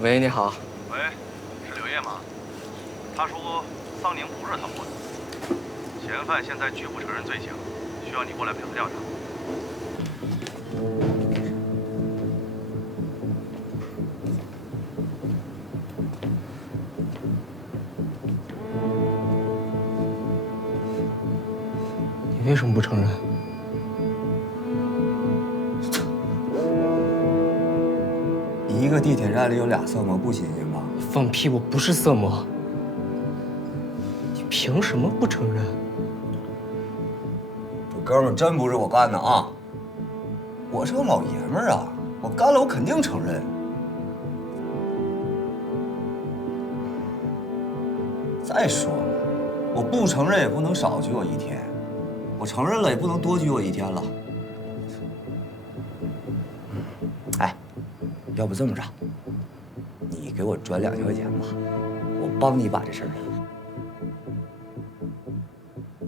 喂，你好。喂，是刘烨吗？他说桑宁不是他摸的，嫌犯现在拒不承认罪行，需要你过来陪他调查。你为什么不承认？一个地铁站里有俩色魔，不新鲜吧？放屁！我不是色魔。你凭什么不承认？这哥们真不是我干的啊！我是个老爷们儿啊，我干了我肯定承认。再说了，我不承认也不能少拘我一天，我承认了也不能多拘我一天了。哎，要不这么着，你给我转2000块钱吧，我帮你把这事儿